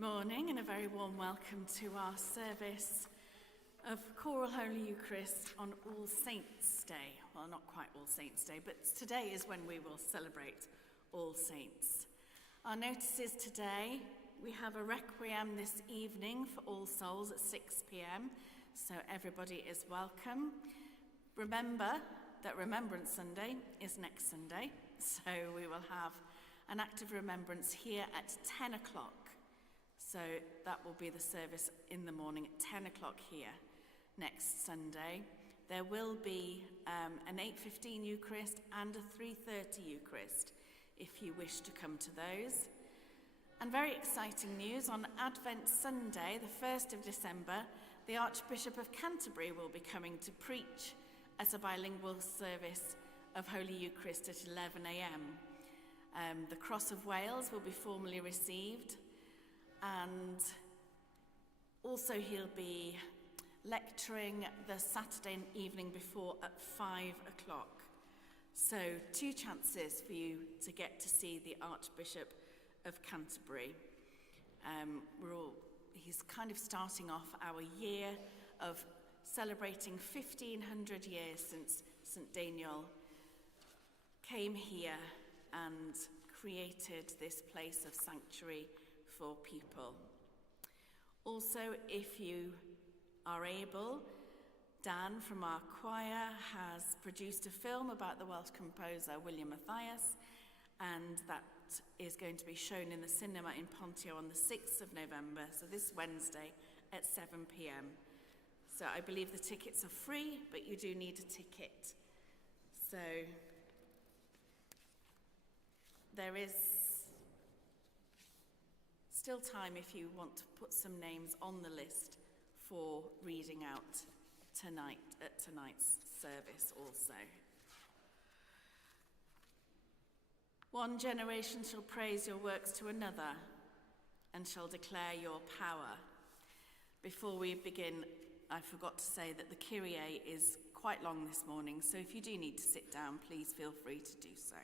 Morning and a very warm welcome to our service of Choral Holy Eucharist on All Saints' Day. Well, not quite All Saints' Day, but today is when we will celebrate All Saints. Our notices today, we have a requiem this evening for All Souls at 6 p.m, so everybody is welcome. Remember that Remembrance Sunday is next Sunday, so we will have an act of remembrance here at 10 o'clock. So that will be the service in the morning at 10 o'clock here next Sunday. There will be an 8:15 Eucharist and a 3:30 Eucharist if you wish to come to those. And very exciting news, on Advent Sunday, the 1st of December, the Archbishop of Canterbury will be coming to preach at a bilingual service of Holy Eucharist at 11 a.m. The Cross of Wales will be formally received, and also he'll be lecturing the Saturday evening before at 5 o'clock. So 2 chances for you to get to see the Archbishop of Canterbury. He's kind of starting off our year of celebrating 1,500 years since St. Daniel came here and created this place of sanctuary for people. Also, if you are able, Dan from our choir has produced a film about the Welsh composer William Mathias, and that is going to be shown in the cinema in Pontio on the 6th of November, so this Wednesday at 7 p.m. So I believe the tickets are free, but you do need a ticket. So there is still time if you want to put some names on the list for reading out tonight at tonight's service also. One generation shall praise your works to another and shall declare your power. Before we begin, I forgot to say that the Kyrie is quite long this morning, so if you do need to sit down, please feel free to do so.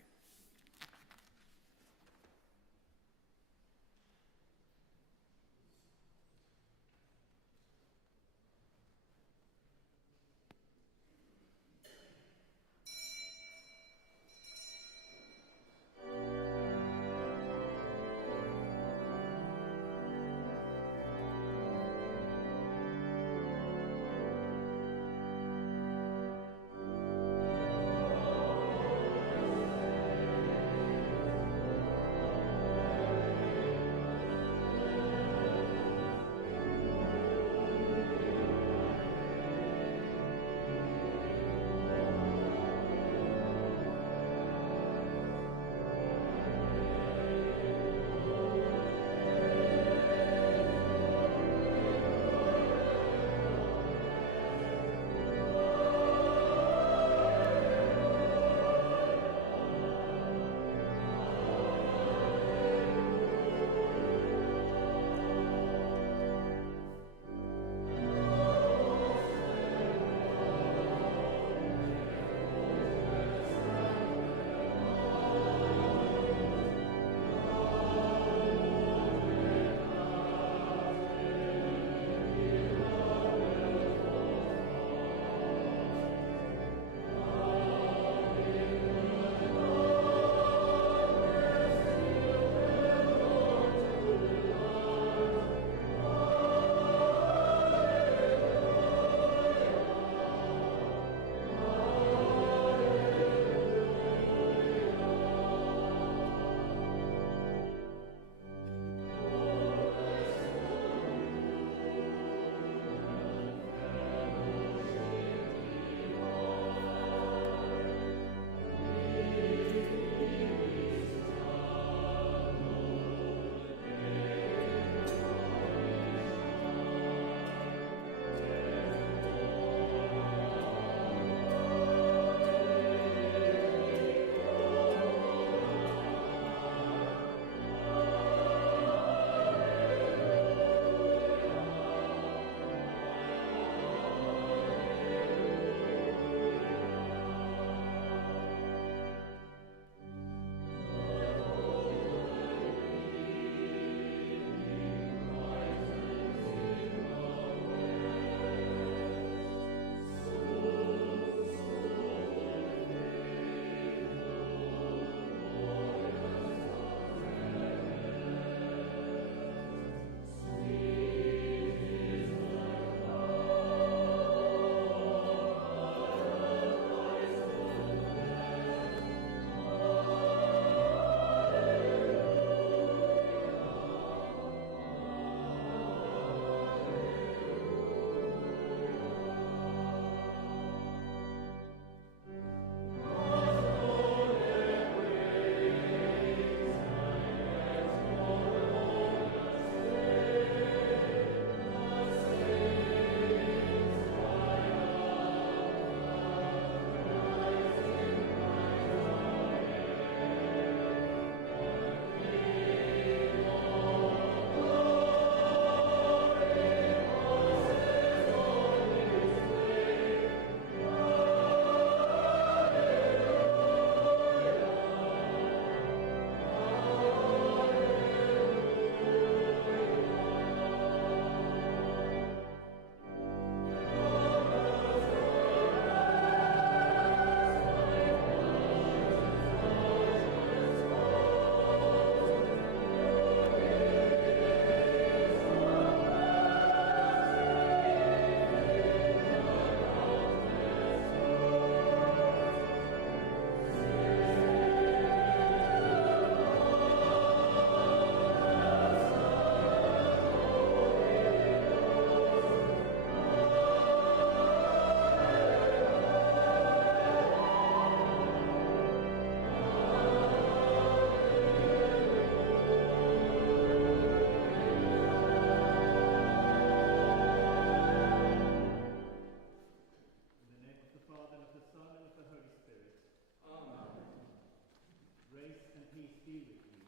Grace and peace be with you.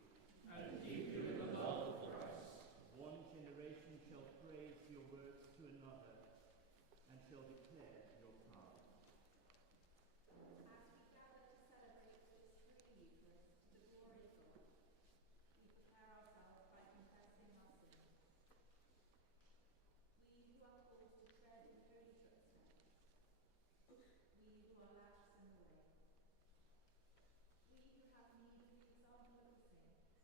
And keep you in the love for us. One generation shall praise your works to another and shall declare your power. As we gather to celebrate this free Eucharist to the glory of God, we prepare ourselves by confessing our sins. We who are called to tread in holy footsteps, we who are lashed in the way, we who have need of the example of the saints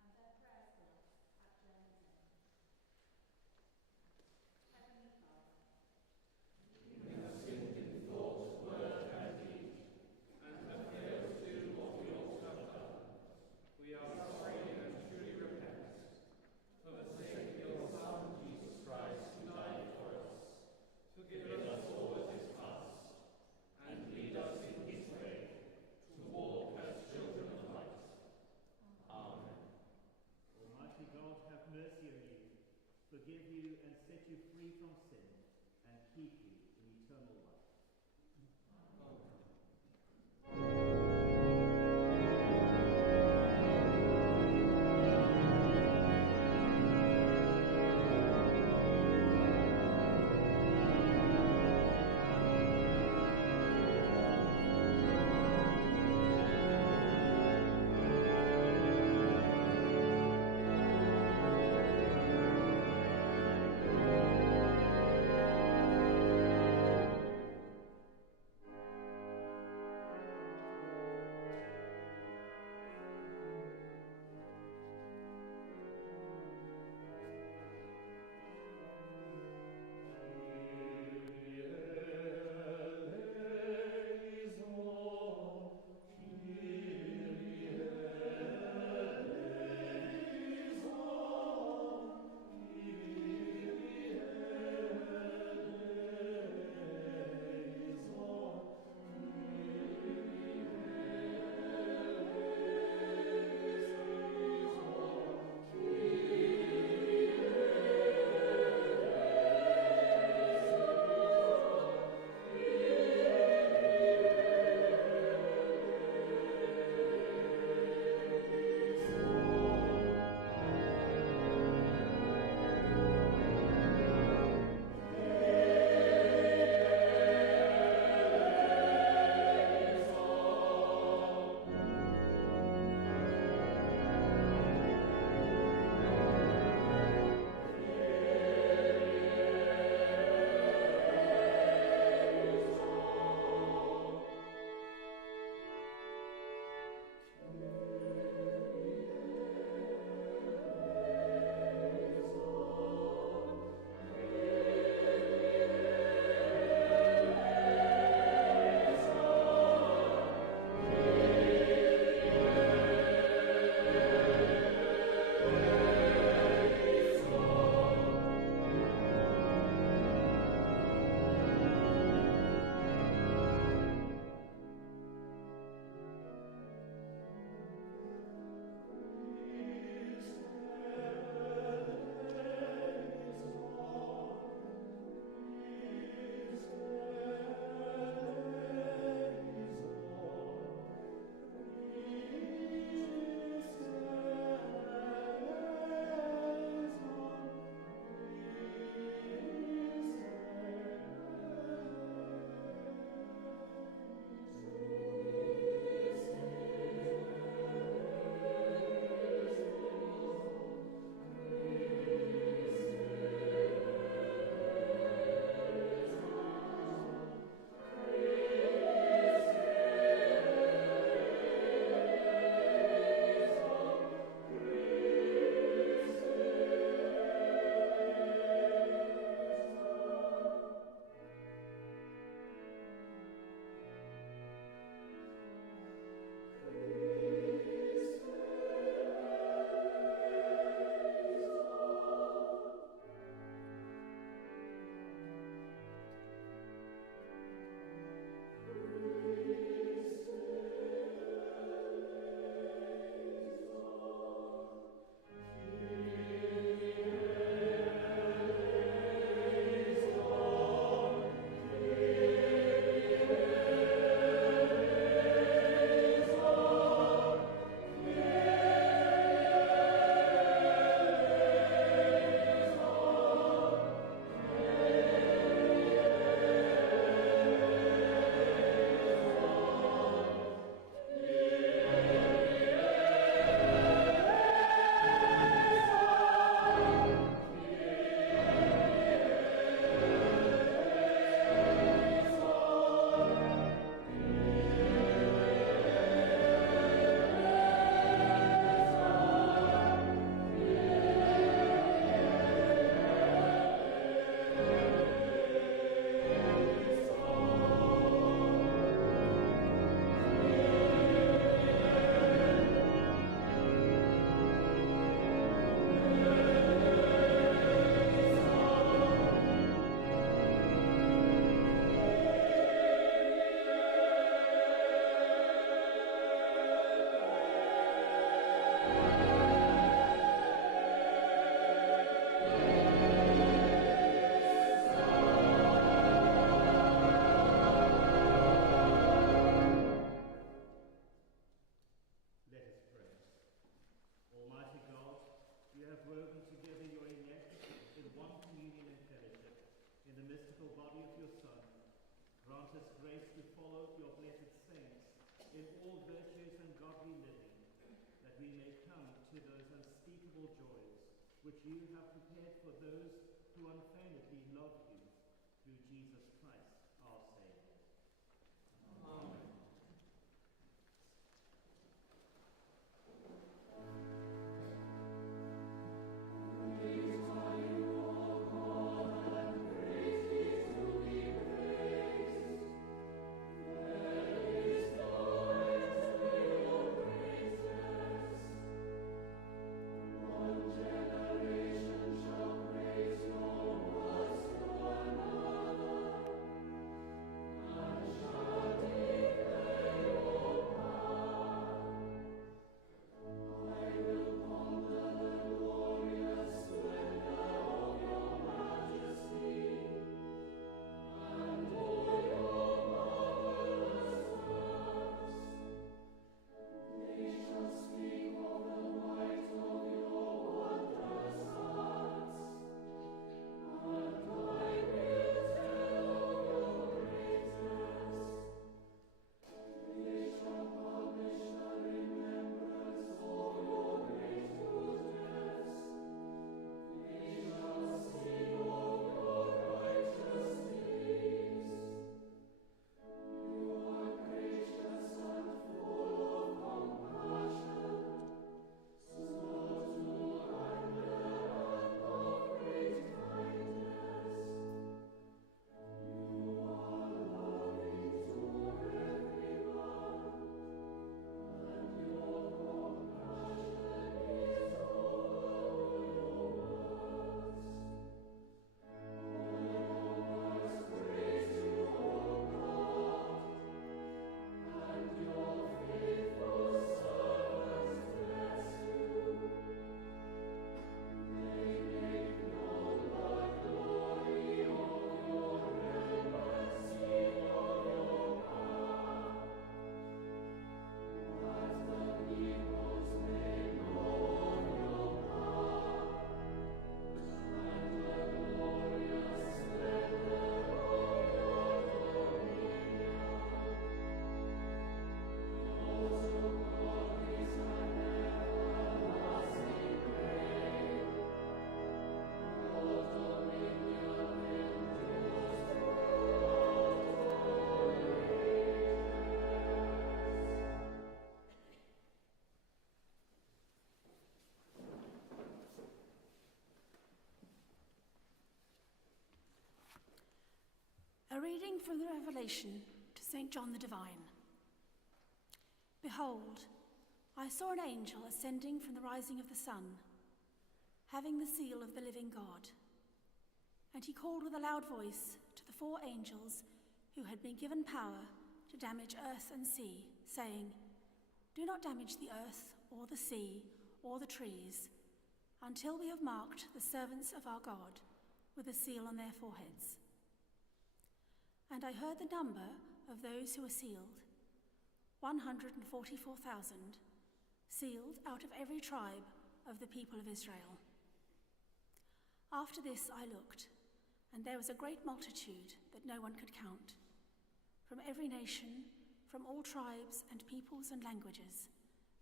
and their prayers for us at journey's end. Heavenly Father, we us grace to follow your blessed saints in all virtuous and godly living, that we may come to those unspeakable joys which you have prepared for those who unfeignedly love you through Jesus Christ, our Saviour. Amen. A reading from the Revelation to St. John the Divine. Behold, I saw an angel ascending from the rising of the sun, having the seal of the living God. And he called with a loud voice to the 4 angels who had been given power to damage earth and sea, saying, Do not damage the earth or the sea or the trees, until we have marked the servants of our God with a seal on their foreheads. And I heard the number of those who were sealed, 144,000, sealed out of every tribe of the people of Israel. After this I looked, and there was a great multitude that no one could count, from every nation, from all tribes and peoples and languages,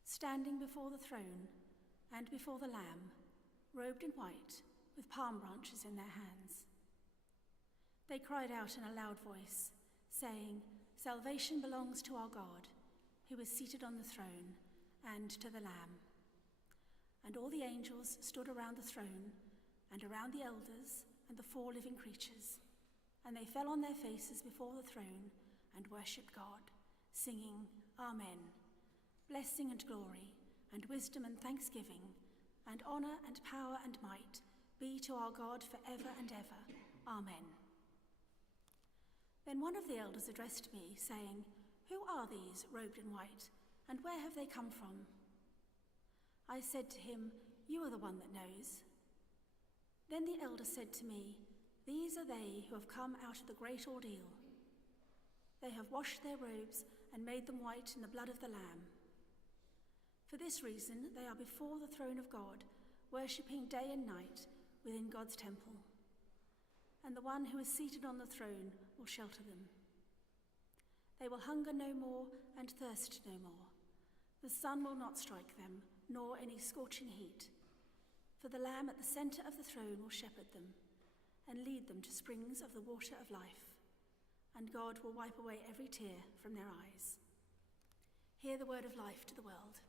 standing before the throne and before the Lamb, robed in white, with palm branches in their hands. They cried out in a loud voice, saying, Salvation belongs to our God, who is seated on the throne, and to the Lamb. And all the angels stood around the throne, and around the elders and the 4 living creatures, and they fell on their faces before the throne and worshipped God, singing, Amen. Blessing and glory, and wisdom and thanksgiving, and honour and power and might be to our God forever and ever. Amen. Then one of the elders addressed me, saying, Who are these robed in white, and where have they come from? I said to him, You are the one that knows. Then the elder said to me, These are they who have come out of the great ordeal. They have washed their robes and made them white in the blood of the Lamb. For this reason they are before the throne of God, worshipping day and night within God's temple. And the one who is seated on the throne will shelter them. They will hunger no more and thirst no more. The sun will not strike them, nor any scorching heat. For the Lamb at the centre of the throne will shepherd them and lead them to springs of the water of life. And God will wipe away every tear from their eyes. Hear the word of life to the world.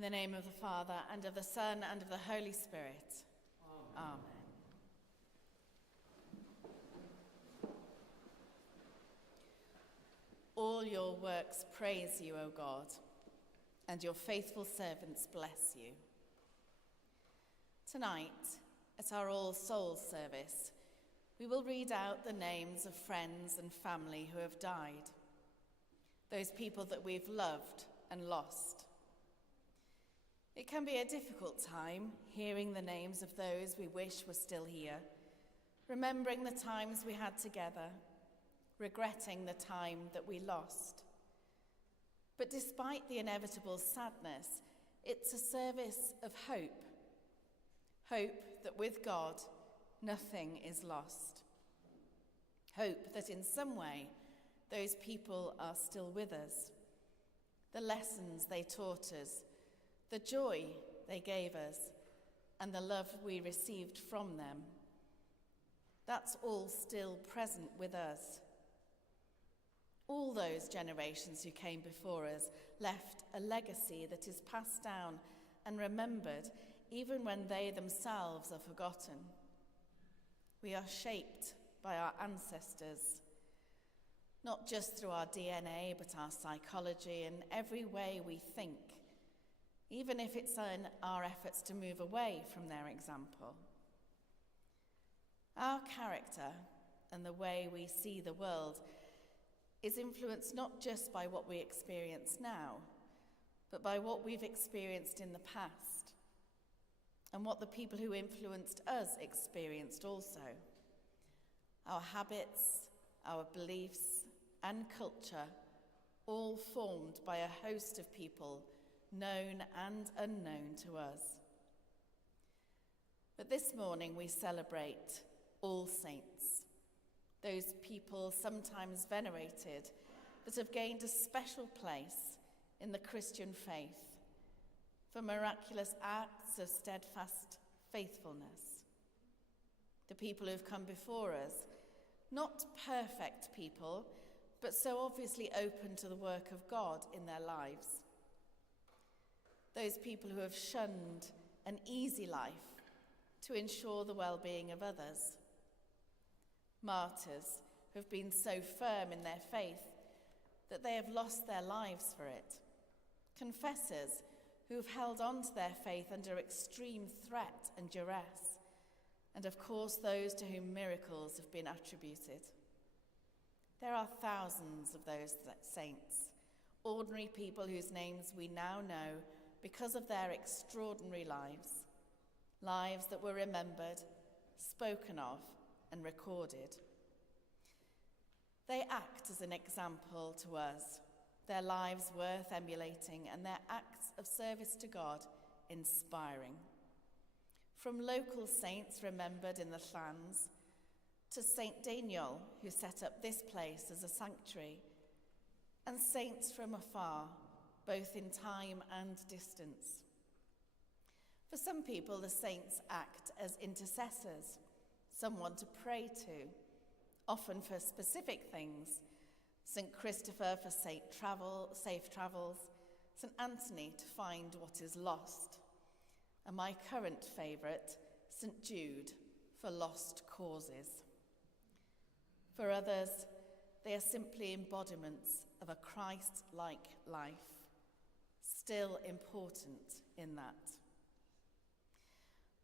In the name of the Father, and of the Son, and of the Holy Spirit. Amen. All your works praise you, O God, and your faithful servants bless you. Tonight, at our All Souls service, we will read out the names of friends and family who have died, those people that we've loved and lost. It can be a difficult time hearing the names of those we wish were still here, remembering the times we had together, regretting the time that we lost. But despite the inevitable sadness, it's a service of hope. Hope that with God, nothing is lost. Hope that in some way, those people are still with us. The lessons they taught us, the joy they gave us, and the love we received from them. That's all still present with us. All those generations who came before us left a legacy that is passed down and remembered even when they themselves are forgotten. We are shaped by our ancestors, not just through our DNA, but our psychology and every way we think, even if it's in our efforts to move away from their example. Our character and the way we see the world is influenced not just by what we experience now, but by what we've experienced in the past, and what the people who influenced us experienced also. Our habits, our beliefs, and culture, all formed by a host of people, known and unknown to us. But this morning we celebrate All Saints, those people sometimes venerated that have gained a special place in the Christian faith for miraculous acts of steadfast faithfulness. The people who have come before us, not perfect people, but so obviously open to the work of God in their lives. Those people who have shunned an easy life to ensure the well-being of others. Martyrs who have been so firm in their faith that they have lost their lives for it. Confessors who have held on to their faith under extreme threat and duress. And of course, those to whom miracles have been attributed. There are thousands of those saints, ordinary people whose names we now know because of their extraordinary lives, lives that were remembered, spoken of, and recorded. They act as an example to us, their lives worth emulating, and their acts of service to God inspiring. From local saints remembered in the Llands, to Saint Daniel, who set up this place as a sanctuary, and saints from afar, both in time and distance. For some people, the saints act as intercessors, someone to pray to, often for specific things. St. Christopher for safe travels, St. Anthony to find what is lost, and my current favourite, St. Jude for lost causes. For others, they are simply embodiments of a Christ-like life, still important in that.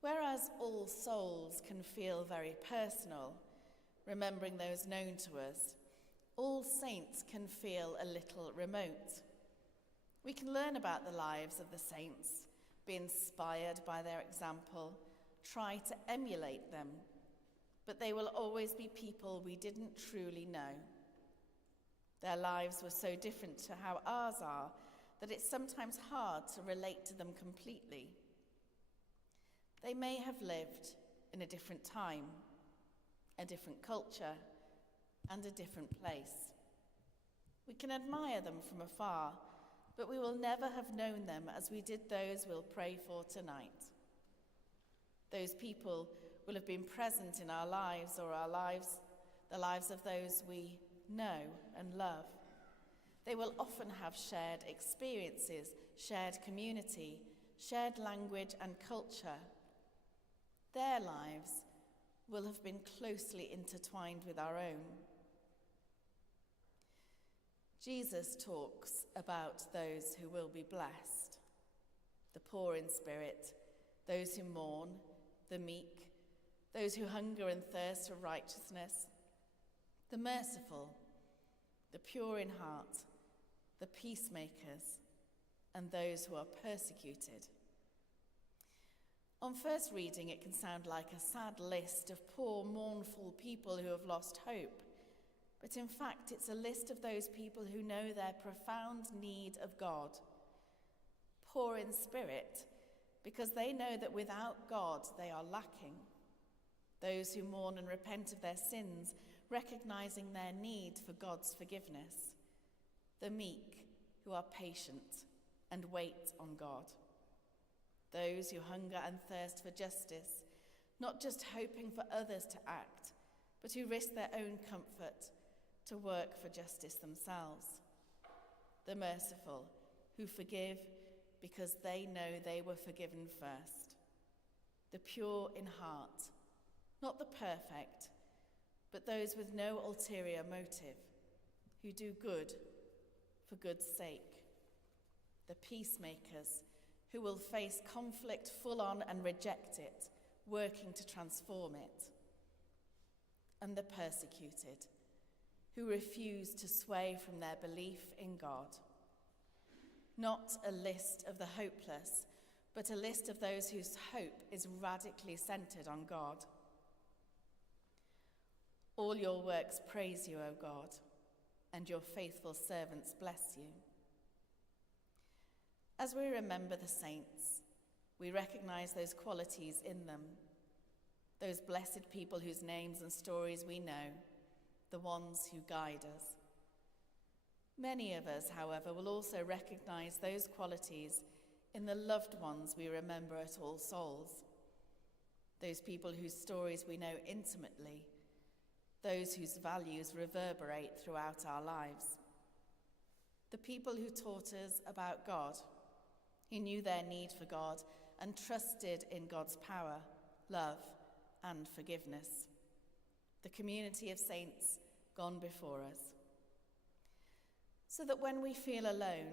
Whereas All Souls can feel very personal, remembering those known to us, All Saints can feel a little remote. We can learn about the lives of the saints, be inspired by their example, try to emulate them, but they will always be people we didn't truly know. Their lives were so different to how ours are that it's sometimes hard to relate to them completely. They may have lived in a different time, a different culture, and a different place. We can admire them from afar, but we will never have known them as we did those we'll pray for tonight. Those people will have been present in our lives or the lives of those we know and love. They will often have shared experiences, shared community, shared language and culture. Their lives will have been closely intertwined with our own. Jesus talks about those who will be blessed, the poor in spirit, those who mourn, the meek, those who hunger and thirst for righteousness, the merciful, the pure in heart, the peacemakers, and those who are persecuted. On first reading, it can sound like a sad list of poor, mournful people who have lost hope. But in fact, it's a list of those people who know their profound need of God. Poor in spirit, because they know that without God they are lacking. Those who mourn and repent of their sins, recognizing their need for God's forgiveness. The meek, who are patient and wait on God. Those who hunger and thirst for justice, not just hoping for others to act, but who risk their own comfort, to work for justice themselves, the merciful, who forgive because they know they were forgiven first, the pure in heart, not the perfect, but those with no ulterior motive, who do good for good's sake, the peacemakers, who will face conflict full on and reject it, working to transform it, and the persecuted, who refuse to sway from their belief in God. Not a list of the hopeless, but a list of those whose hope is radically centered on God. All your works praise you, O God, and your faithful servants bless you. As we remember the saints, we recognize those qualities in them, those blessed people whose names and stories we know, the ones who guide us. Many of us, however, will also recognize those qualities in the loved ones we remember at All Souls, those people whose stories we know intimately, those whose values reverberate throughout our lives, the people who taught us about God, who knew their need for God and trusted in God's power, love, and forgiveness, the community of saints gone before us. So that when we feel alone,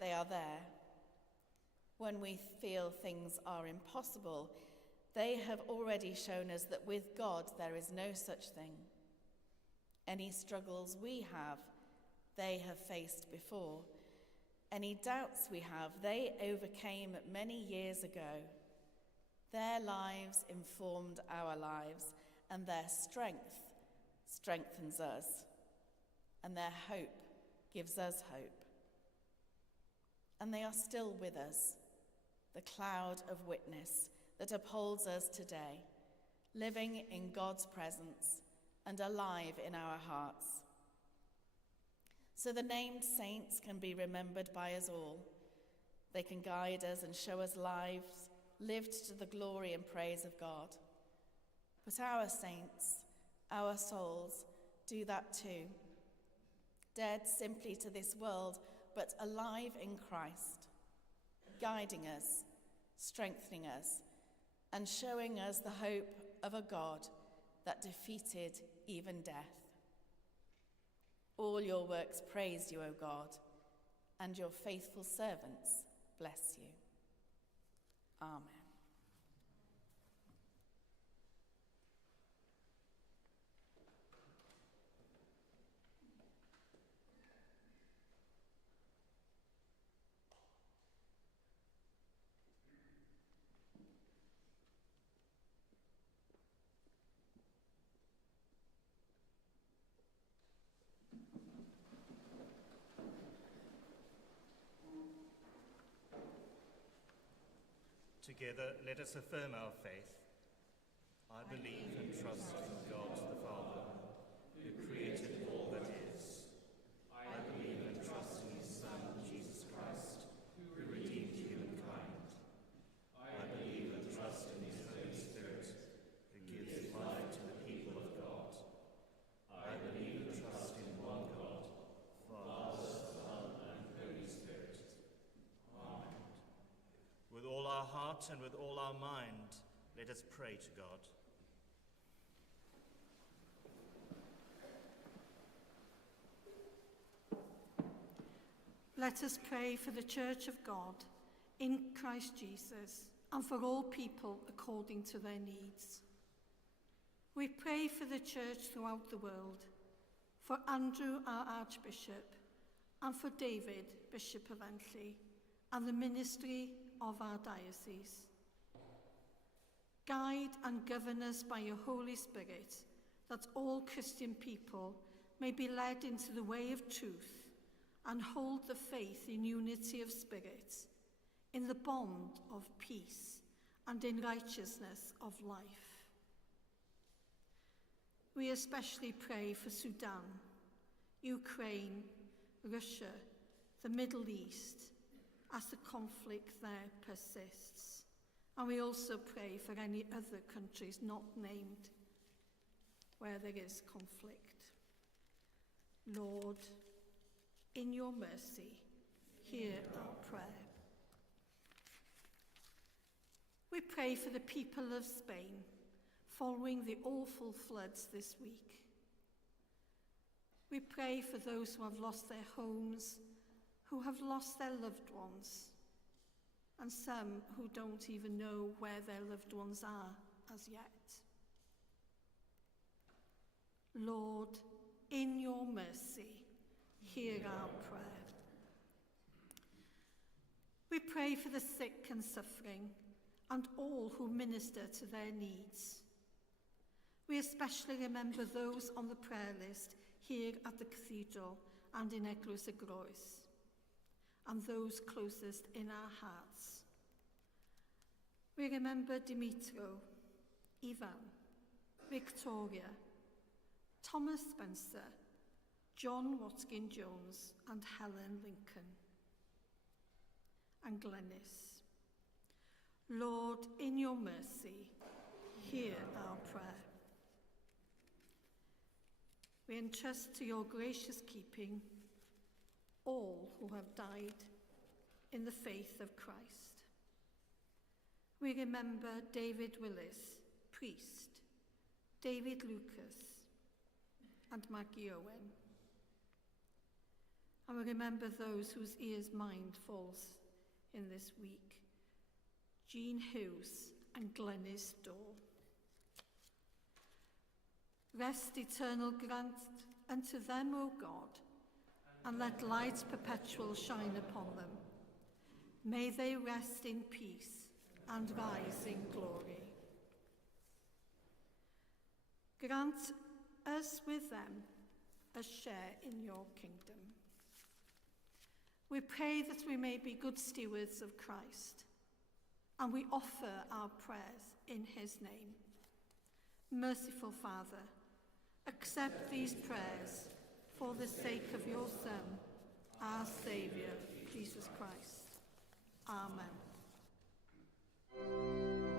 they are there. When we feel things are impossible, they have already shown us that with God there is no such thing. Any struggles we have, they have faced before. Any doubts we have, they overcame many years ago. Their lives informed our lives, and their strength strengthens us, and their hope gives us hope. And they are still with us, the cloud of witness that upholds us today, living in God's presence and alive in our hearts. So the named saints can be remembered by us all. They can guide us and show us lives lived to the glory and praise of God. But our saints, our souls, do that too. Dead simply to this world, but alive in Christ, guiding us, strengthening us, and showing us the hope of a God that defeated even death. All your works praise you, O God, and your faithful servants bless you. Amen. Together, let us affirm our faith. I believe and trust in God the Father, who created all that is. I believe and trust in his Son, Jesus Christ, who redeemed humankind. I believe and trust in his Holy Spirit, who gives life to the people of God. I believe and trust in one God, Father, Son, and Holy Spirit. Amen. With all our heart and with all our mind, let us pray to God. Let us pray for the Church of God in Christ Jesus and for all people according to their needs. We pray for the Church throughout the world, for Andrew, our Archbishop, and for David, Bishop of Entley, and the ministry of our diocese. Guide and govern us by your Holy Spirit, that all Christian people may be led into the way of truth and hold the faith in unity of spirit, in the bond of peace, and in righteousness of life. We especially pray for Sudan, Ukraine, Russia, the Middle East, as the conflict there persists. And we also pray for any other countries not named where there is conflict. Lord, in your mercy, hear our prayer. We pray for the people of Spain following the awful floods this week. We pray for those who have lost their homes, who have lost their loved ones, and some who don't even know where their loved ones are as yet. Lord, in your mercy, hear our prayer. We pray for the sick and suffering and all who minister to their needs. We especially remember those on the prayer list here at the cathedral and in Eglwys y Groes, and those closest in our hearts. We remember Dimitro, Ivan, Victoria, Thomas Spencer, John Watkin-Jones and Helen Lincoln, and Glenys. Lord, in your mercy, hear our prayer. We entrust to your gracious keeping all who have died in the faith of Christ. We remember David Willis, priest, David Lucas, and Maggie Owen. And we remember those whose ears' mind falls in this week, Jean Hughes and Glenys Dole. Rest eternal grant unto them, O God, and let light perpetual shine upon them. May they rest in peace and rise in glory. Grant us with them a share in your kingdom. We pray that we may be good stewards of Christ, and we offer our prayers in his name. Merciful Father, accept these prayers for the sake of your Son, our Saviour, Jesus Christ. Amen. Is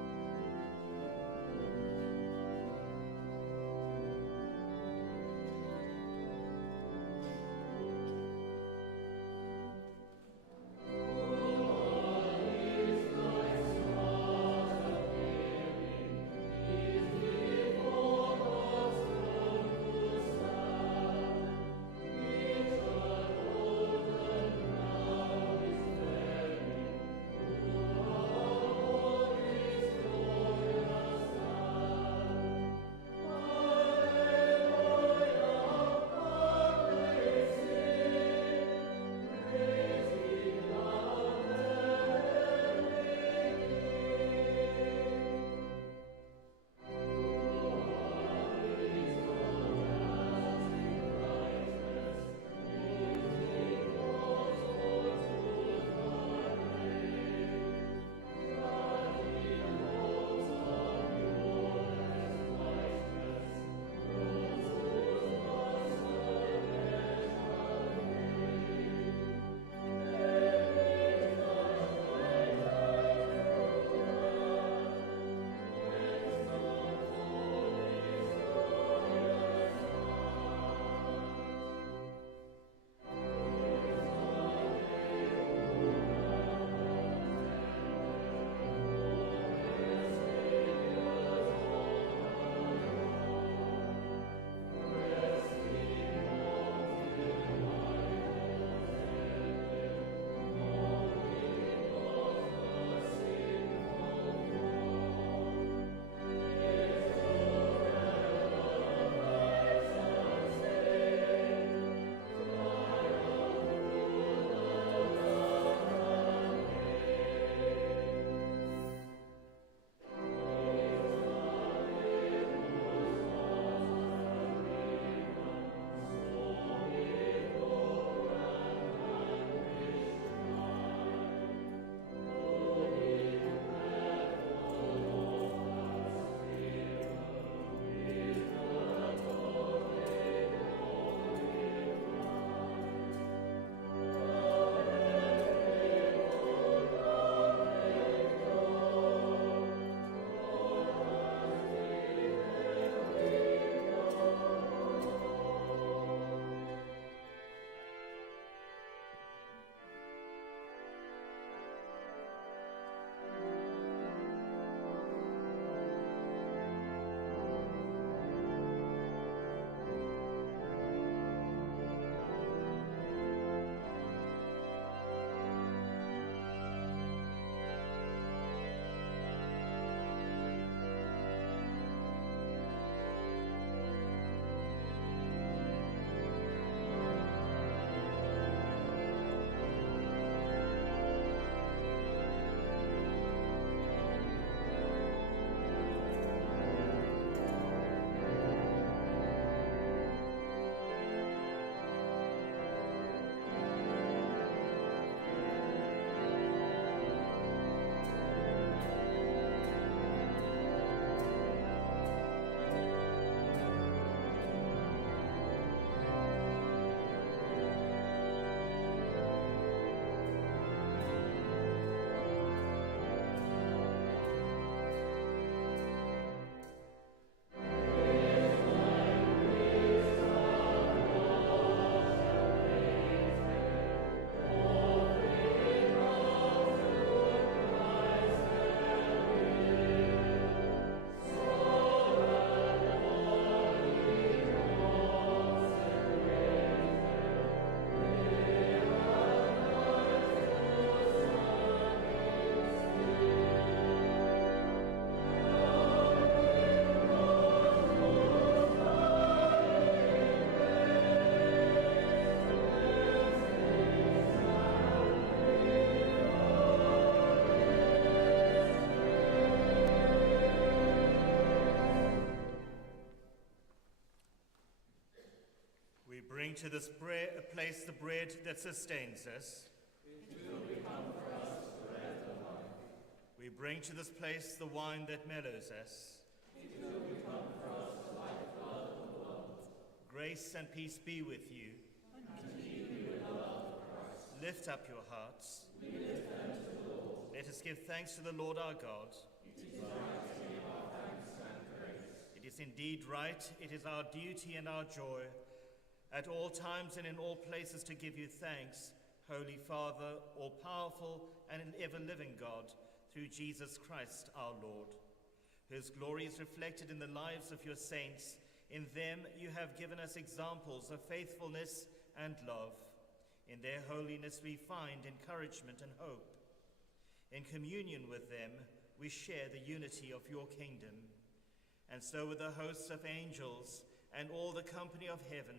bring to this place the bread that sustains us. We bring to this place the wine that mellows us. Grace and peace be with you. Lift up your hearts. Let us give thanks to the Lord our God. It is indeed right, it is our duty and our joy, at all times and in all places to give you thanks, Holy Father, all-powerful and ever-living God, through Jesus Christ our Lord, whose glory is reflected in the lives of your saints. In them you have given us examples of faithfulness and love. In their holiness we find encouragement and hope. In communion with them we share the unity of your kingdom. And so with the hosts of angels and all the company of heaven,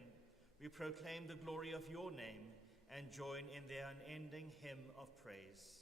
we proclaim the glory of your name and join in their unending hymn of praise.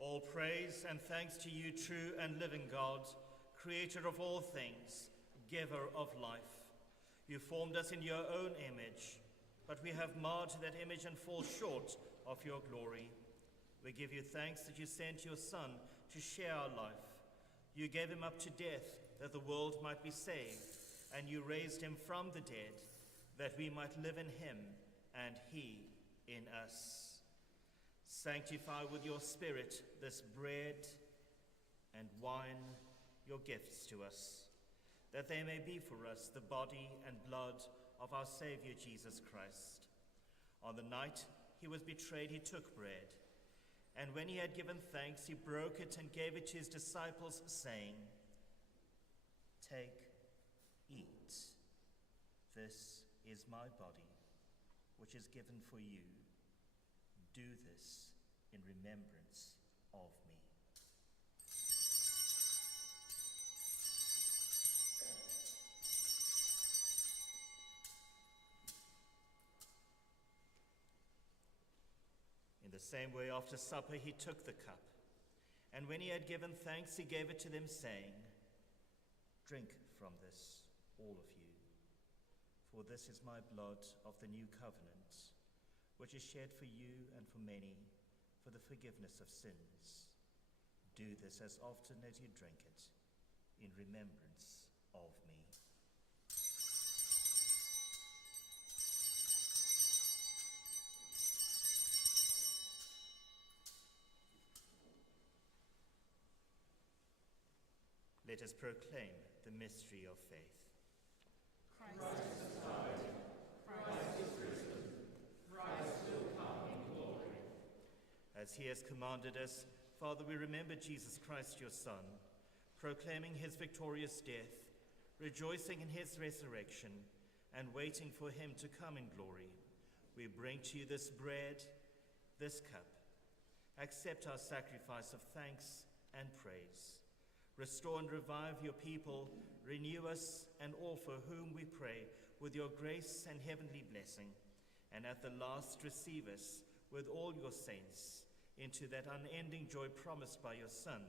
All praise and thanks to you, true and living God, creator of all things, giver of life. You formed us in your own image, but we have marred that image and fall short of your glory. We give you thanks that you sent your Son to share our life. You gave him up to death that the world might be saved, and you raised him from the dead that we might live in him and he in us. Sanctify with your Spirit this bread and wine, your gifts to us, that they may be for us the body and blood of our Savior Jesus Christ. On the night he was betrayed, he took bread, and when he had given thanks, he broke it and gave it to his disciples, saying, "Take, eat. This is my body, which is given for you. Do this in remembrance of me." In the same way, after supper, he took the cup, And when he had given thanks, he gave it to them, saying, "Drink from this, all of you, for this is my blood of the new covenant, which is shed for you and for many for the forgiveness of sins. Do this as often as you drink it, in remembrance of me." Let us proclaim the mystery of faith. As he has commanded us, Father, we remember Jesus Christ, your Son, proclaiming his victorious death, rejoicing in his resurrection, and waiting for him to come in glory. We bring to you this bread, this cup. Accept our sacrifice of thanks and praise. Restore and revive your people, renew us and all for whom we pray with your grace and heavenly blessing, and at the last receive us with all your saints into that unending joy promised by your Son,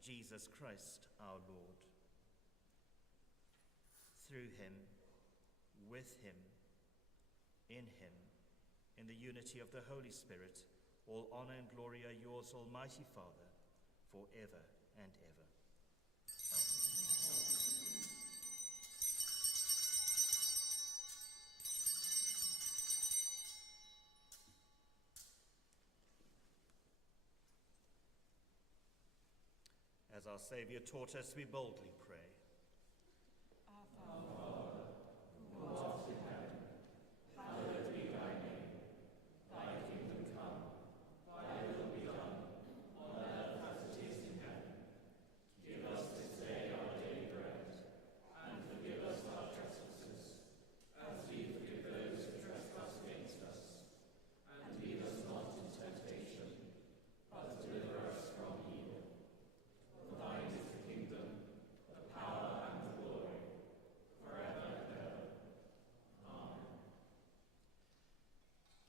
Jesus Christ our Lord. Through him, with him, in the unity of the Holy Spirit, all honor and glory are yours, Almighty Father, forever and ever. As our Saviour taught us, we boldly pray.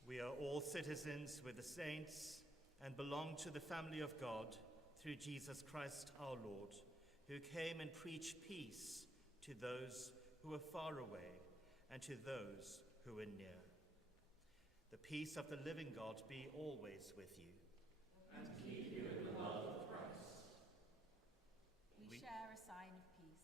We are all citizens with the saints and belong to the family of God through Jesus Christ our Lord, who came and preached peace to those who are far away and to those who are near. The peace of the living God be always with you. And keep you in the love of Christ. We share a sign of peace.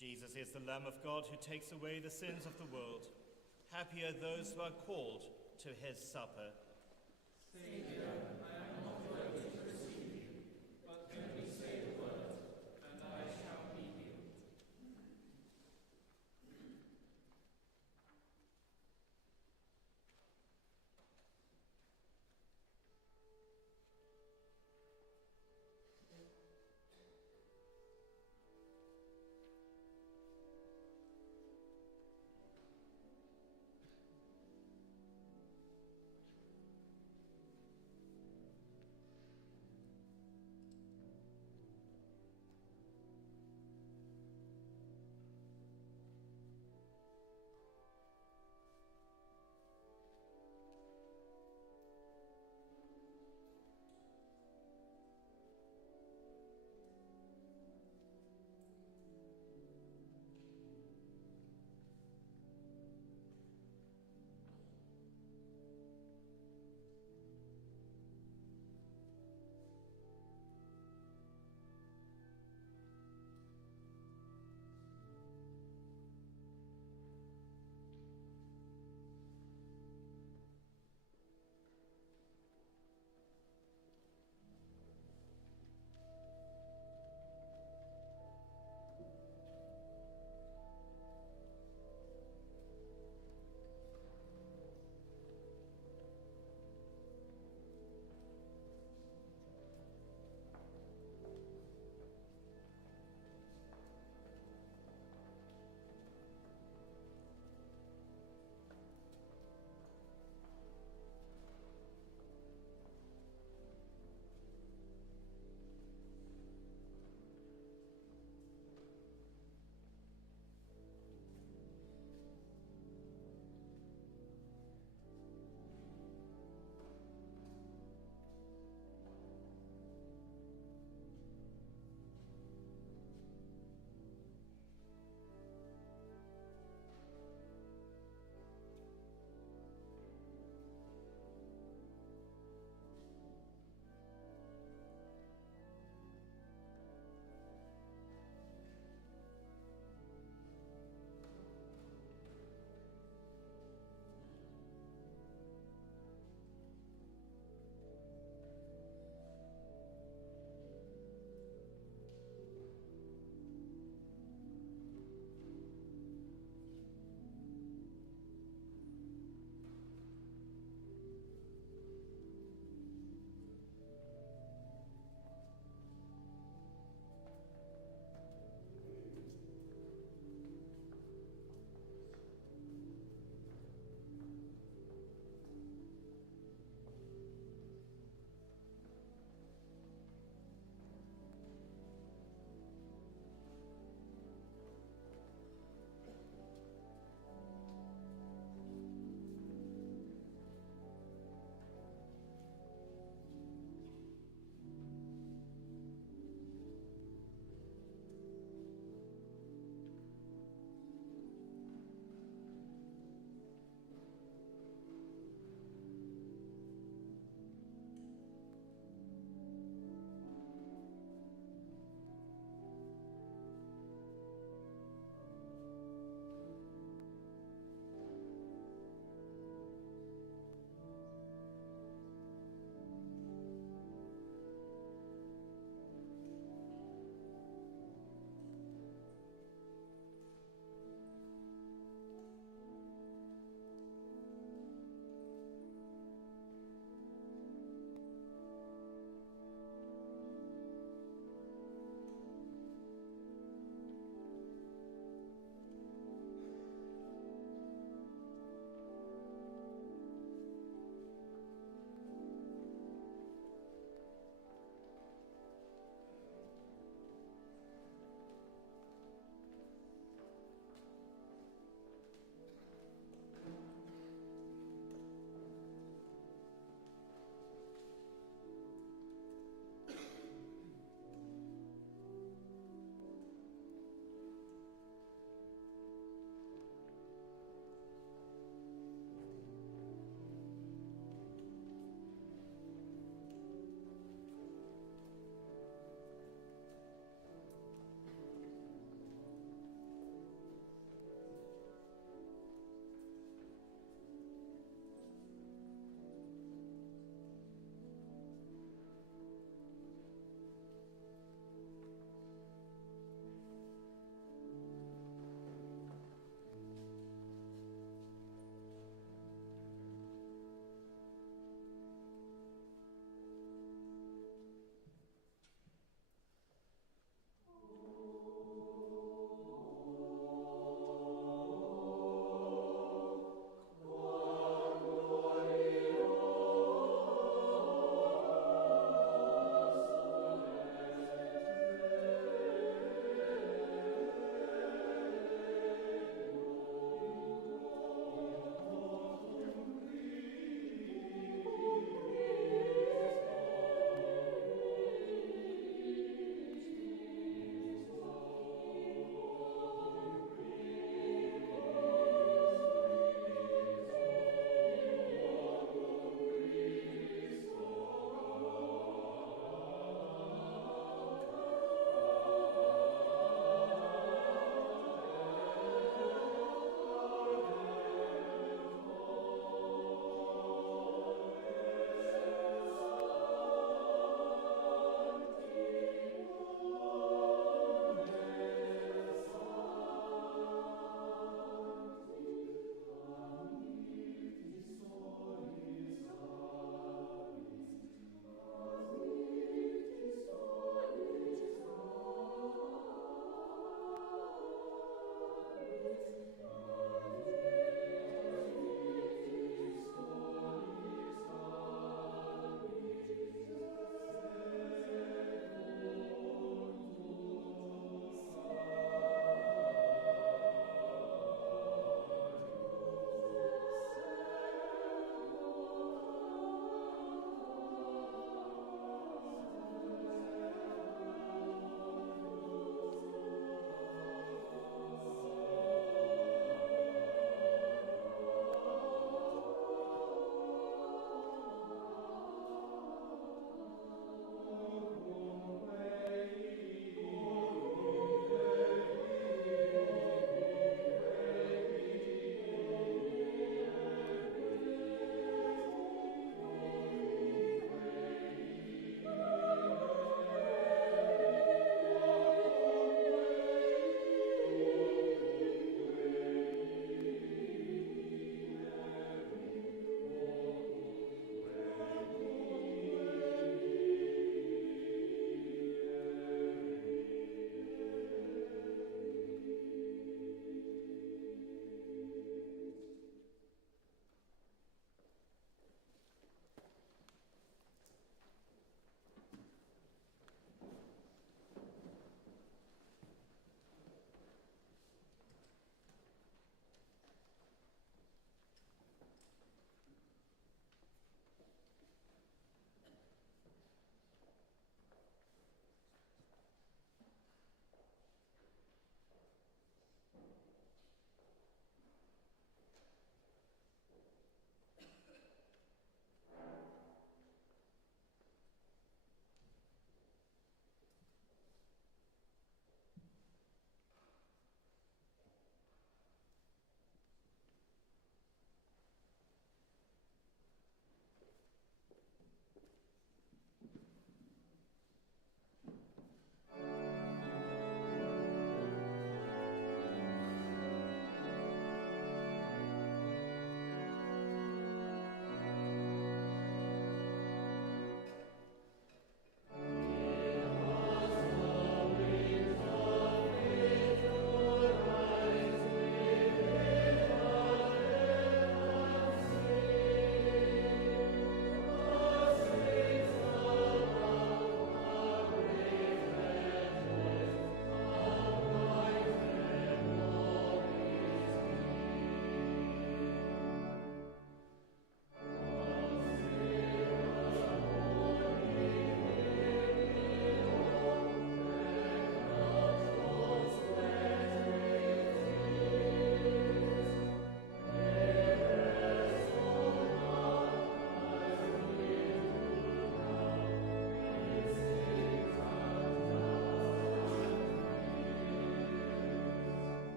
Jesus is the Lamb of God who takes away the sins of the world. Happy are those who are called to his supper.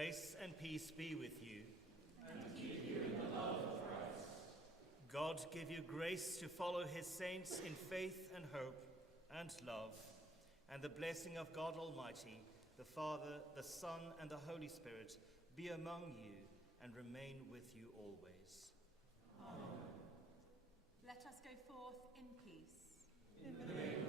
Grace and peace be with you. And keep you in the love of Christ. God give you grace to follow his saints in faith and hope and love, and the blessing of God Almighty, the Father, the Son, and the Holy Spirit be among you and remain with you always. Amen. Let us go forth in peace. In the name